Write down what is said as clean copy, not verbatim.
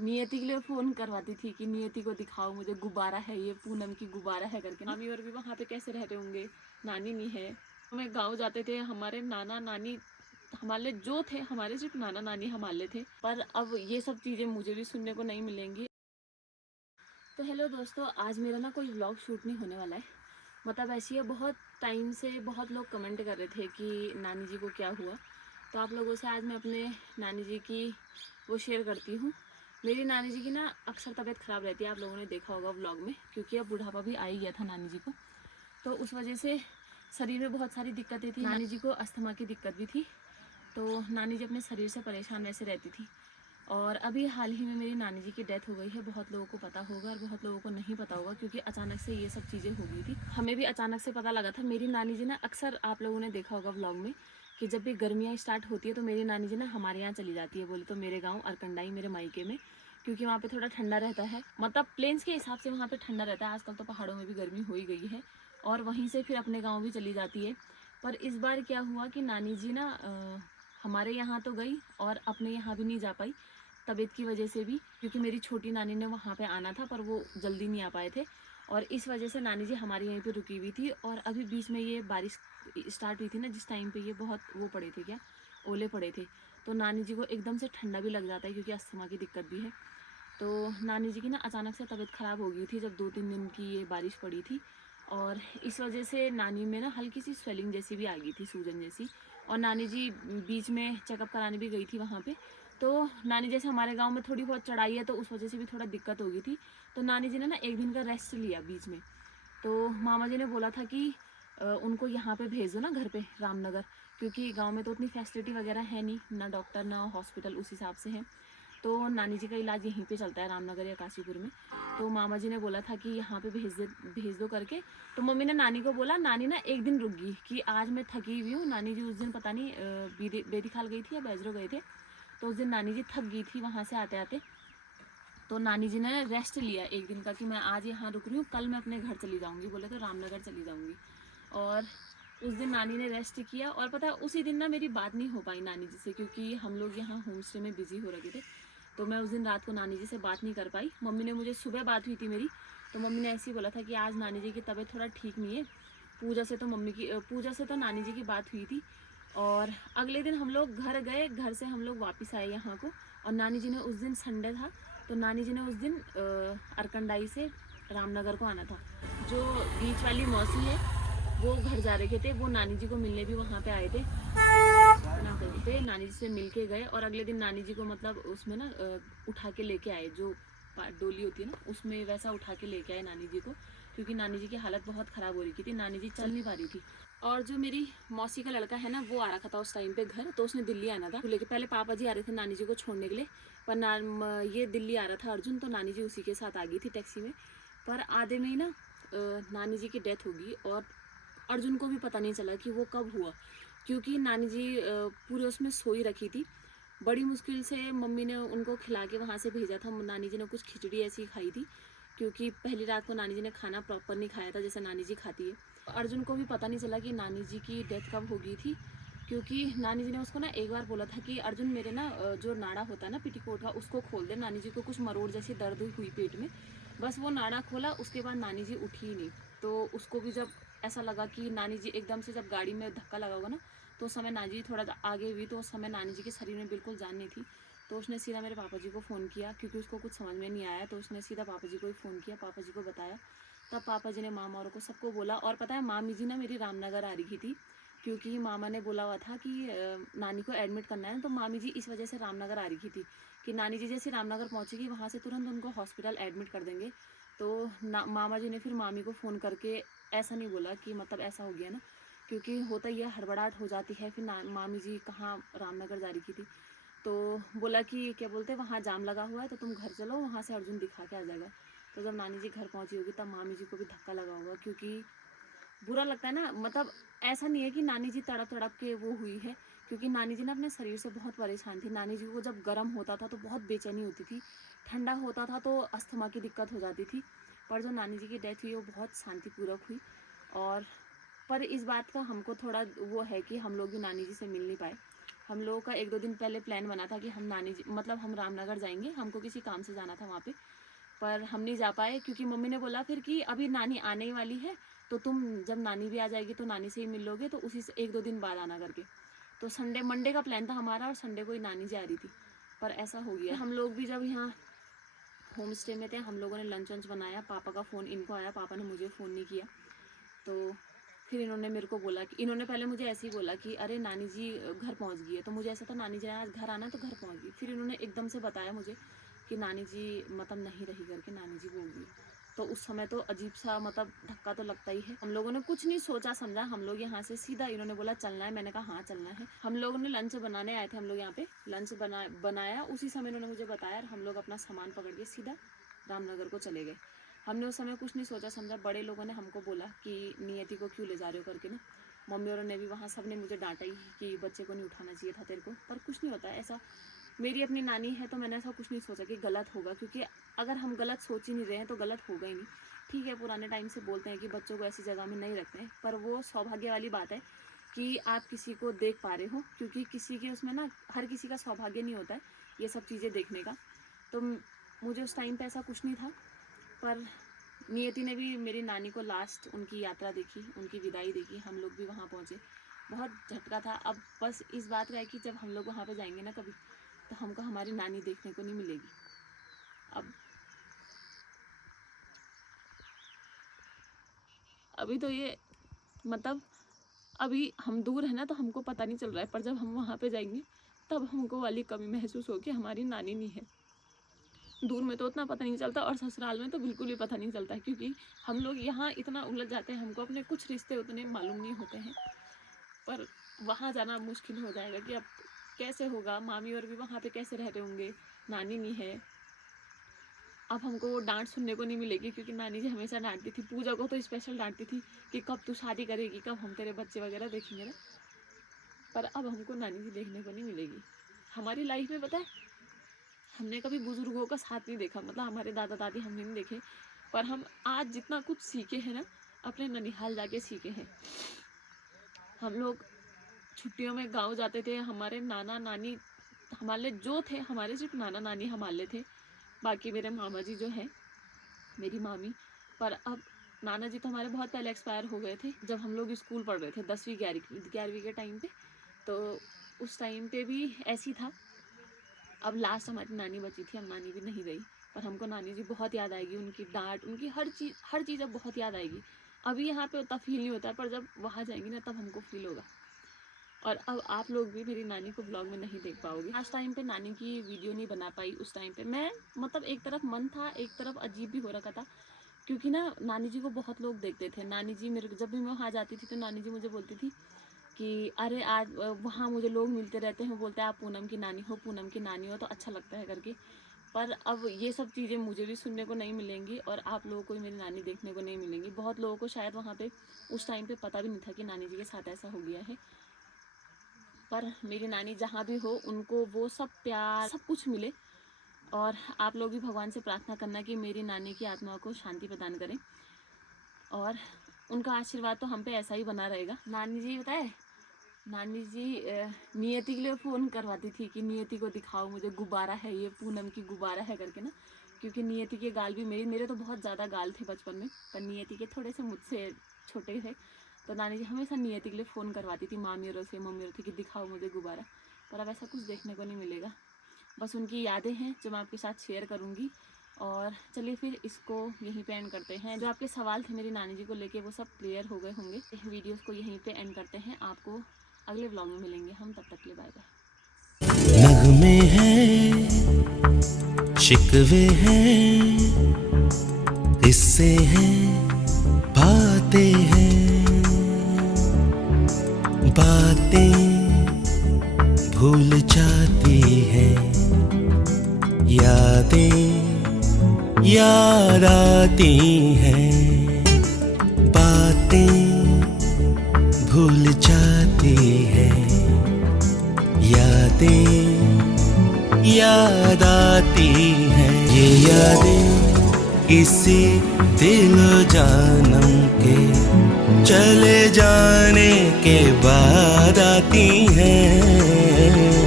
नियति के लिए फ़ोन करवाती थी कि नियति को दिखाओ मुझे गुब्बारा है, ये पूनम की गुब्बारा है करके। मामी और भी वहाँ पे कैसे रह रहे होंगे, नानी नहीं है। हमें गाँव जाते थे, हमारे नाना नानी हमारे जो थे, हमारे सिर्फ नाना नानी हमारे थे, पर अब ये सब चीज़ें मुझे भी सुनने को नहीं मिलेंगी। तो हेलो दोस्तों, आज मेरा ना कोई व्लॉग शूट नहीं होने वाला है। मतलब ऐसी है, बहुत टाइम से बहुत लोग कमेंट कर रहे थे कि नानी जी को क्या हुआ, तो आप लोगों से आज मैं अपने नानी जी की वो शेयर करती हूँ। मेरी नानी जी की ना अक्सर तबीयत ख़राब रहती है, आप लोगों ने देखा होगा व्लॉग में, क्योंकि अब बुढ़ापा भी आ ही गया था नानी जी को, तो उस वजह से शरीर में बहुत सारी दिक्कतें थी। नानी जी को अस्थमा की दिक्कत भी थी, तो नानी जी अपने शरीर से परेशान ऐसे रहती थी। और अभी हाल ही में मेरी नानी जी की डेथ हो गई है। बहुत लोगों को पता होगा और बहुत लोगों को नहीं पता होगा, क्योंकि अचानक से ये सब चीज़ें हो गई थी। हमें भी अचानक से पता लगा था। मेरी नानी जी ना अक्सर आप लोगों ने देखा होगा व्लॉग में कि जब भी गर्मियाँ स्टार्ट होती है तो मेरी नानी जी ना हमारे यहाँ चली जाती है, बोले तो मेरे गाँव अरकंडाई, मेरे मायके में, क्योंकि वहाँ पे थोड़ा ठंडा रहता है। मतलब प्लेन्स के हिसाब से वहाँ पे ठंडा रहता है। आजकल तो पहाड़ों में भी गर्मी हो ही गई है, और वहीं से फिर अपने गाँव भी चली जाती है। पर इस बार क्या हुआ कि नानी जी ना हमारे यहाँ तो गई और अपने यहाँ भी नहीं जा पाई, तबीयत की वजह से भी, क्योंकि मेरी छोटी नानी ने वहाँ पे आना था पर वो जल्दी नहीं आ पाए थे, और इस वजह से नानी जी हमारे यहीं पे रुकी हुई थी। और अभी बीच में ये बारिश स्टार्ट हुई थी ना, जिस टाइम पे ये बहुत वो पड़े थे, क्या ओले पड़े थे, तो नानी जी को एकदम से ठंडा भी लग जाता है, क्योंकि अस्थमा की दिक्कत भी है। तो नानी जी की ना अचानक से तबीयत ख़राब हो गई थी जब 2-3 दिन की ये बारिश पड़ी थी, और इस वजह से नानी में ना हल्की सी स्वेलिंग जैसी भी आ गई थी, सूजन जैसी। और नानी जी बीच में चेकअप कराने भी गई थी वहाँ पे। तो नानी जैसे हमारे गांव में थोड़ी बहुत चढ़ाई है, तो उस वजह से भी थोड़ा दिक्कत हो गई थी। तो नानी जी ने ना एक दिन का रेस्ट लिया बीच में। तो मामा जी ने बोला था कि उनको यहाँ पे भेज दो ना घर पे, रामनगर, क्योंकि गांव में तो उतनी फैसिलिटी वगैरह है नहीं, ना डॉक्टर ना हॉस्पिटल उस हिसाब से है। तो नानी जी का इलाज यहीं पे चलता है, रामनगर या काशीपुर में। तो मामा जी ने बोला था कि यहाँ पे भेज दो करके। तो मम्मी ने नानी को बोला, नानी ना एक दिन रुक गई कि आज मैं थकी हुई हूँ। नानी जी उस दिन पता नहीं बेदी खाल गई थी या बैजरो गए थे, तो उस दिन नानी जी थक गई थी वहाँ से आते आते। तो नानी जी ने रेस्ट लिया एक दिन का कि मैं आज यहाँ रुक रही हूँ, कल मैं अपने घर चली जाऊँगी, बोले तो रामनगर चली जाऊँगी। और उस दिन नानी ने रेस्ट किया। और पता है उसी दिन ना मेरी बात नहीं हो पाई नानी जी से, क्योंकि हम लोग यहाँ होम स्टे में बिजी हो रखे थे, तो मैं उस दिन रात को नानी जी से बात नहीं कर पाई। मम्मी ने मुझे सुबह बात हुई थी मेरी, तो मम्मी ने ऐसे ही बोला था कि आज नानी जी की तबीयत थोड़ा ठीक नहीं है। पूजा से तो नानी जी की बात हुई थी। और अगले दिन हम लोग घर गए, घर से हम लोग वापस आए यहाँ को। और नानी जी ने उस दिन संडे था, तो नानी जी ने उस दिन अरकंडाई से रामनगर को आना था। जो बीच वाली मौसी है वो घर जा रहे थे, वो नानी जी को मिलने भी वहाँ पे आए थे, पे नानी जी से मिल के गए। और अगले दिन नानी जी को मतलब उसमें ना उठा के लेके आए, जो डोली होती है ना उसमें, वैसा उठा के लेके आए नानी जी को, क्योंकि नानी जी की हालत बहुत ख़राब हो रही थी, नानी जी चल नहीं पा रही थी। और जो मेरी मौसी का लड़का है ना, वो आ रखा था उस टाइम पे घर, तो उसने दिल्ली आना था लेके। पहले पापा जी आ रहे थे नानी जी को छोड़ने के लिए, पर ये दिल्ली आ रहा था अर्जुन, तो नानी जी उसी के साथ आ गई थी टैक्सी में। पर आधे में ही ना नानी जी की डेथ होगी, और अर्जुन को भी पता नहीं चला कि वो कब हुआ, क्योंकि नानी जी पूरे उसमें सोई रखी थी। बड़ी मुश्किल से मम्मी ने उनको खिला के वहाँ से भेजा था। नानी जी ने कुछ खिचड़ी ऐसी खाई थी, क्योंकि पहली रात को नानी जी ने खाना प्रॉपर नहीं खाया था जैसे नानी जी खाती है। अर्जुन को भी पता नहीं चला कि नानी जी की डेथ कब हो गई थी, क्योंकि नानी जी ने उसको ना एक बार बोला था कि अर्जुन मेरे ना जो नाड़ा होता है ना पेटीकोट का, उसको खोल दे। नानी जी को कुछ मरोड़ जैसी दर्द हुई पेट में, बस वो नाड़ा खोला, उसके बाद नानी जी उठी ही नहीं। तो उसको भी जब ऐसा लगा कि नानी जी एकदम से, जब गाड़ी में धक्का लगा होगा ना, तो उस समय नानी जी थोड़ा आगे हुई, तो उस समय नानी जी के शरीर में बिल्कुल जान नहीं थी। तो उसने सीधा मेरे पापा जी को फ़ोन किया, क्योंकि उसको कुछ समझ में नहीं आया, तो उसने सीधा पापा जी को ही फ़ोन किया, पापा जी को बताया। तब पापा जी ने मामा और को सबको बोला। और पता है मामी जी ना मेरी रामनगर आ रही थी, क्योंकि मामा ने बोला हुआ था कि नानी को एडमिट करना है, तो मामी जी इस वजह से रामनगर आ रही थी कि नानी जी जैसे रामनगर पहुँचेगी वहाँ से तुरंत उनको हॉस्पिटल एडमिट कर देंगे। तो मामा जी ने फिर मामी को फ़ोन करके ऐसा नहीं बोला कि मतलब ऐसा हो गया ना, क्योंकि होता ही है, हड़बड़ाहट हो जाती है। फिर मामी जी कहाँ रामनगर जा रही थी, तो बोला कि क्या बोलते हैं, वहाँ जाम लगा हुआ है, तो तुम घर चलो, वहाँ से अर्जुन दिखा के आ जाएगा। तो जब नानी जी घर पहुँची होगी तब मामी जी को भी धक्का लगा होगा, क्योंकि बुरा लगता है ना। मतलब ऐसा नहीं है कि नानी जी तड़प तड़प के वो हुई है, क्योंकि नानी जी ना अपने शरीर से बहुत परेशान थी। नानी जी को जब गर्म होता था तो बहुत बेचैनी होती थी, ठंडा होता था तो अस्थमा की दिक्कत हो जाती थी। पर जो नानी जी की डेथ हुई वो बहुत शांतिपूर्वक हुई। और पर इस बात का हमको थोड़ा वो है कि हम लोग भी नानी जी से मिल नहीं पाए, हम लोगों का 1-2 दिन पहले प्लान बना था कि हम नानी जी मतलब हम रामनगर जाएंगे, हमको किसी काम से जाना था वहाँ पे, पर हम नहीं जा पाए क्योंकि मम्मी ने बोला फिर कि अभी नानी आने ही वाली है, तो तुम जब नानी भी आ जाएगी तो नानी से ही मिल लोगे, तो उसी से 1-2 दिन बाद आना करके। तो संडे मंडे का प्लान था हमारा और संडे को ही नानी जी आ रही थी, पर ऐसा हो गया। हम लोग भी जब यहाँ होम स्टे में थे, हम लोगों ने लंच वंच बनाया, पापा का फ़ोन इनको आया, पापा ने मुझे फ़ोन नहीं किया। तो फिर इन्होंने मेरे को बोला कि इन्होंने पहले मुझे ऐसे ही बोला कि अरे नानी जी घर पहुंच गई है, तो मुझे ऐसा था नानी जी आज घर आना, तो घर पहुंच गई। फिर इन्होंने एकदम से बताया मुझे कि नानी जी मतलब नहीं रही करके, नानी जी बोल गई। तो उस समय तो अजीब सा मतलब धक्का तो लगता ही है। हम लोगों ने कुछ नहीं सोचा समझा, हम लोग यहाँ से सीधा इन्होंने बोला चलना है, मैंने कहा हाँ चलना है। हम लोगों ने लंच बनाने आए थे, हम लोग यहाँ पे लंच बनाया, उसी समय इन्होंने मुझे बताया, हम लोग अपना सामान पकड़ के सीधा रामनगर को चले गए। हमने उस समय कुछ नहीं सोचा समझा, बड़े लोगों ने हमको बोला कि नियति को क्यों ले जा रहे हो करके ना। मम्मी और ने भी वहाँ सब ने मुझे डांटा ही कि बच्चे को नहीं उठाना चाहिए था तेरे को, पर कुछ नहीं होता ऐसा। मेरी अपनी नानी है तो मैंने ऐसा कुछ नहीं सोचा कि गलत होगा, क्योंकि अगर हम गलत सोच ही नहीं रहे हैं तो गलत होगा ही नहीं। ठीक है, पुराने टाइम से बोलते हैं कि बच्चों को ऐसी जगह में नहीं रखते हैं, पर वो सौभाग्य वाली बात है कि आप किसी को देख पा रहे हो, क्योंकि किसी के उसमें ना हर किसी का सौभाग्य नहीं होता है ये सब चीज़ें देखने का। तो मुझे उस टाइम पे ऐसा कुछ नहीं था, पर नियति ने भी मेरी नानी को लास्ट उनकी यात्रा देखी, उनकी विदाई देखी, हम लोग भी वहाँ पहुँचे। बहुत झटका था। अब बस इस बात का है कि जब हम लोग वहाँ पे जाएंगे ना कभी, तो हमको हमारी नानी देखने को नहीं मिलेगी। अब अभी तो ये मतलब अभी हम दूर है ना, तो हमको पता नहीं चल रहा है, पर जब हम वहाँ पे जाएंगे तब हमको वाली कमी महसूस होगी, हमारी नानी नहीं है। दूर में तो उतना पता नहीं चलता और ससुराल में तो बिल्कुल भी पता नहीं चलता, क्योंकि हम लोग यहाँ इतना उलझ जाते हैं, हमको अपने कुछ रिश्ते उतने मालूम नहीं होते हैं। पर वहाँ जाना मुश्किल हो जाएगा कि अब कैसे होगा, मामी और भी वहाँ पे कैसे रह रहे होंगे, नानी नहीं है। अब हमको वो डांट सुनने को नहीं मिलेगी, क्योंकि नानी जी हमेशा डांटती थी, पूजा को तो स्पेशल डांटती थी कि कब तू शादी करेगी, कब हम तेरे बच्चे वगैरह देखेंगे ना। पर अब हमको नानी जी देखने को नहीं मिलेगी। हमारी लाइफ में पता है, हमने कभी बुजुर्गों का साथ नहीं देखा, मतलब हमारे दादा दादी हमने नहीं देखे, पर हम आज जितना कुछ सीखे हैं ना, अपने ननिहाल जाके सीखे हैं। हम लोग छुट्टियों में गांव जाते थे, हमारे नाना नानी हमारे जो थे, हमारे सिर्फ नाना नानी हमारे थे, बाकी मेरे मामा जी जो हैं, मेरी मामी। पर अब नाना जी तो हमारे बहुत पहले एक्सपायर हो गए थे, जब हम लोग स्कूल पढ़ रहे थे 10वीं 11वीं के टाइम पे। तो उस टाइम पे भी ऐसी था। अब लास्ट हमारी नानी बची थी, अब नानी भी नहीं रही, पर हमको नानी जी बहुत याद आएगी, उनकी डांट, उनकी हर चीज़ अब बहुत याद आएगी। अभी यहाँ पे उतना फील नहीं होता है, पर जब वहाँ जाएंगी ना तब हमको फील होगा। और अब आप लोग भी मेरी नानी को ब्लॉग में नहीं देख पाओगे। लास्ट टाइम पे नानी की वीडियो नहीं बना पाई, उस टाइम पे मैं मतलब एक तरफ मन था, एक तरफ अजीब भी हो रखा था, क्योंकि ना नानी जी को बहुत लोग देखते थे। नानी जी मेरे जब भी मैं वहाँ जाती थी तो नानी जी मुझे बोलती थी कि अरे आज वहाँ मुझे लोग मिलते रहते हैं, बोलते हैं आप पूनम की नानी हो, पूनम की नानी हो, तो अच्छा लगता है करके। पर अब ये सब चीज़ें मुझे भी सुनने को नहीं मिलेंगी और आप लोगों को मेरी नानी देखने को नहीं मिलेंगी। बहुत लोगों को शायद वहाँ पे उस टाइम पे पता भी नहीं था कि नानी जी के साथ ऐसा हो गया है। पर मेरी नानी जहाँ भी हो, उनको वो सब प्यार सब कुछ मिले, और आप लोग भी भगवान से प्रार्थना करना कि मेरी नानी की आत्मा को शांति प्रदान करें, और उनका आशीर्वाद तो हम पे ऐसा ही बना रहेगा। नानी जी बताए, नानी जी नियति के लिए फ़ोन करवाती थी कि नियति को दिखाओ मुझे, गुब्बारा है ये, पूनम की गुब्बारा है करके ना, क्योंकि नियति के गाल भी मेरे तो बहुत ज़्यादा गाल थे बचपन में, पर नियति के थोड़े से मुझसे छोटे थे। तो नानी जी हमेशा नियति के लिए फ़ोन करवाती थी मम्मी और से कि दिखाओ मुझे गुब्बारा, पर अब ऐसा कुछ देखने को नहीं मिलेगा। बस उनकी यादें हैं जो मैं आपके साथ शेयर करूँगी। और चलिए फिर इसको यहीं पे एंड करते हैं। जो आपके सवाल थे मेरी नानी जी को लेके वो सब क्लियर हो गए होंगे। वीडियोस को यहीं पे एंड करते हैं, आपको अगले व्लॉग में मिलेंगे हम, तब तक के लिए बाय बाय। नगमे हैं, शिकवे हैं, किस्से हैं, बातें हैं, बातें भूल जाती हैं, यादें याद आती हैं, बातें भूल जाती हैं, यादें याद आती हैं। ये यादें किसी दिल जानम के चले जाने के बाद आती हैं।